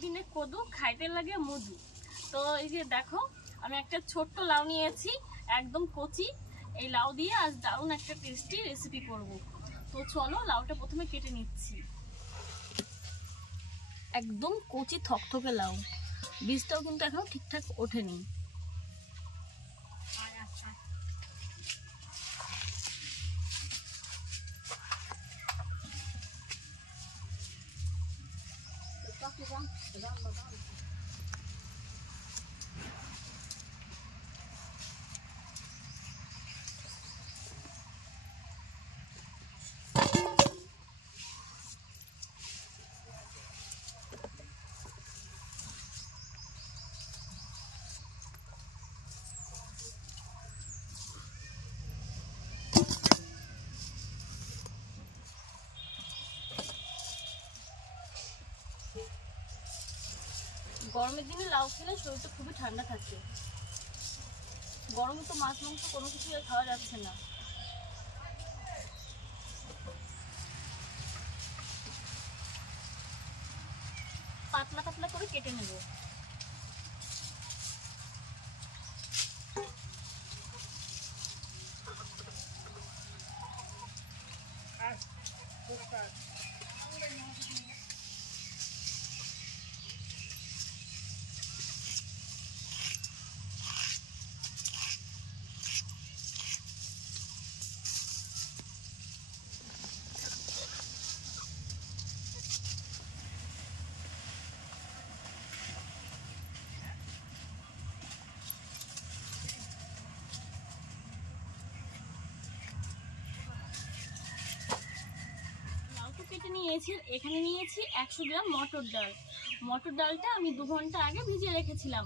একদিনে কদু খাইতে লাগে মধু। তো এই যে দেখো আমি একটা ছোট্ট লাউ নিয়েছি, একদম কচি। এই লাউ দিয়ে আজ দারুণ একটা টেস্টি রেসিপি করব। তো চলো লাউটা প্রথমে কেটে নিচ্ছি। একদম কচি থকথকে লাউ, বীজটাও কিন্তু এখনো ঠিকঠাক ওঠেনি। গরমের দিনে লাউ খেলে শরীরটা খুবই ঠান্ডা থাকে। গরমে তো মাছ মাংস কোনো কিছু খাওয়া যাচ্ছে না। পাতলা পাতলা করে কেটে নেব। কেটে নিয়েছি। এখানে নিয়েছি 100 গ্রাম মটর ডাল। মটর ডালটা আমি 2 ঘন্টা আগে ভিজিয়ে রেখেছিলাম।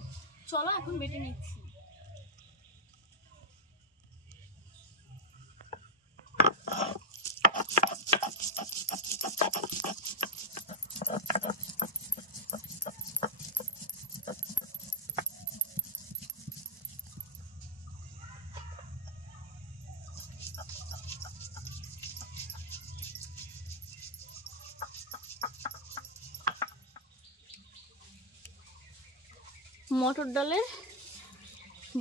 চলো এখন বেটে নিচ্ছি। মটর ডালের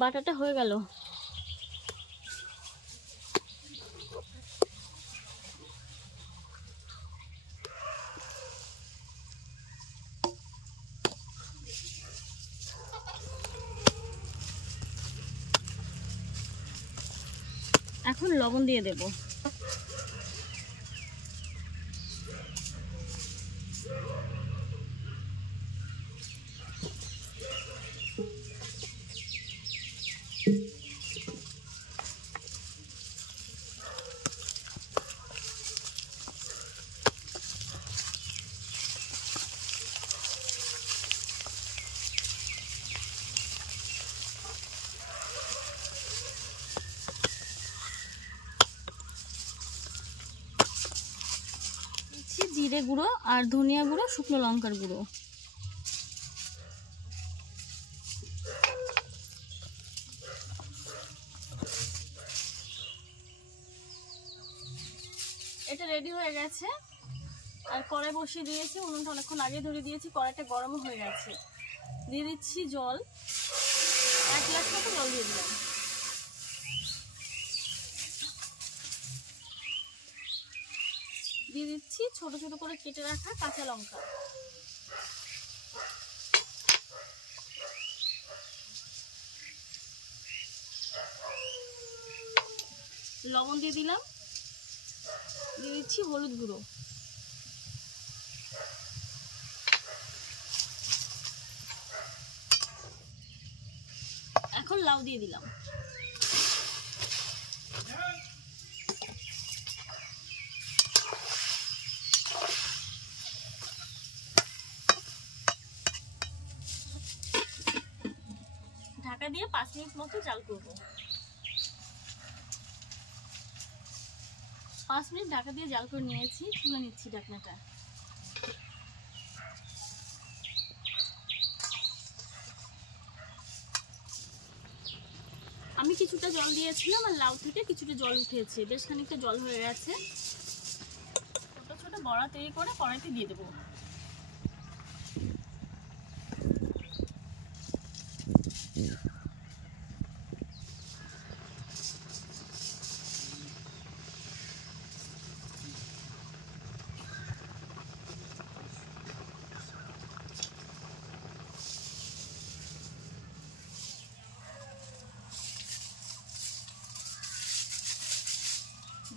বাটাটা হয়ে গেল। এখন লবণ দিয়ে দেব। জিরে গুঁড়ো আর ধনিয়া গুঁড়ো, শুকনো লঙ্কার গুঁড়ো। এটা রেডি হয়ে গেছে। আর কড়াই বসিয়ে দিয়েছি, উনুনটা অনেকক্ষণ আগে ধরে দিয়েছি। কড়াইটা গরম হয়ে গেছে। দিয়ে দিচ্ছি জল, 1 গ্লাস মতো জল দিয়ে দিলাম। দিয়ে দিচ্ছি ছোট ছোট করে কেটে রাখা কাঁচা লঙ্কা। লবণ দিয়ে দিলাম। দিয়ে দিচ্ছি হলুদ গুঁড়ো। এখন লাউ দিয়ে দিলাম। ঢাকা দিয়ে 5 মিনিট মতো জাল করব। 5 মিনিট ঢাকা দিয়ে জাল করে নিয়েছি। তুলে নিচ্ছি ঢাকনাটা। আমি কিছুটা জল দিয়েছিলাম আর লাউ থেকে কিছুটা জল উঠেছে, বেশ খানিকটা জল হয়ে গেছে। ছোট ছোট বড়া তৈরি করে কড়াইতে দিয়ে দেবো।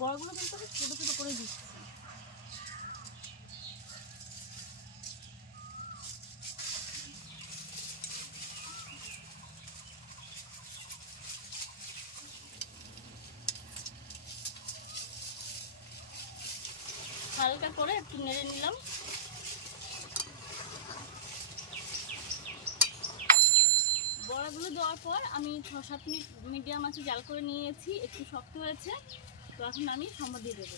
বড়গুলো কিন্তু আমি ছোটো ছোটো করে দিচ্ছি। হালকা করে একটু নেড়ে নিলাম। বড়াগুলো দেওয়ার পর আমি 6-7 মিনিট মিডিয়াম আঁচে জাল করে নিয়েছি, একটু শক্ত হয়েছে। তো এখন আমি সম্বাদ দিয়ে দেবো।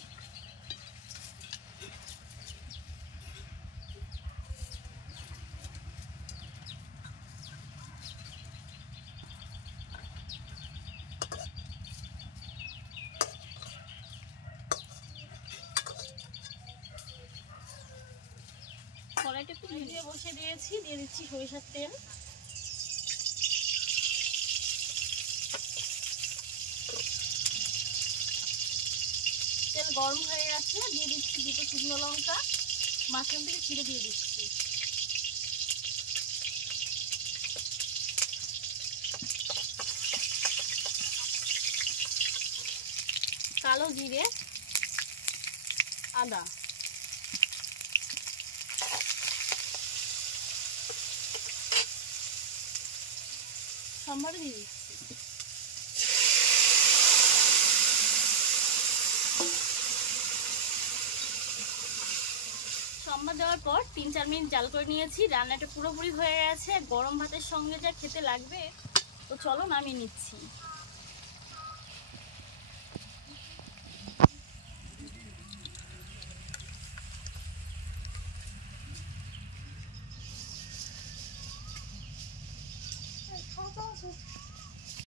কড়াইটা একটু ভিজিয়ে বসিয়ে দিয়েছি, দিয়ে দিচ্ছি সরিষার তেল। তেল গরম হয়ে গেছে, দিয়ে দিচ্ছি 2টো শুকনো লঙ্কা, মাঝখান থেকে ছিঁড়ে দিয়ে দিচ্ছি। কালো জিরে, আদা, সম্বারে দিয়ে দিচ্ছি। সম্বাদ দেওয়ার পর 3-4 মিনিট জাল করে নিয়েছি। রান্নাটা পুরোপুরি হয়ে গেছে, গরম ভাতের সঙ্গে যা খেতে লাগবে। তো চলো নামিয়ে নিচ্ছি। খাওয়া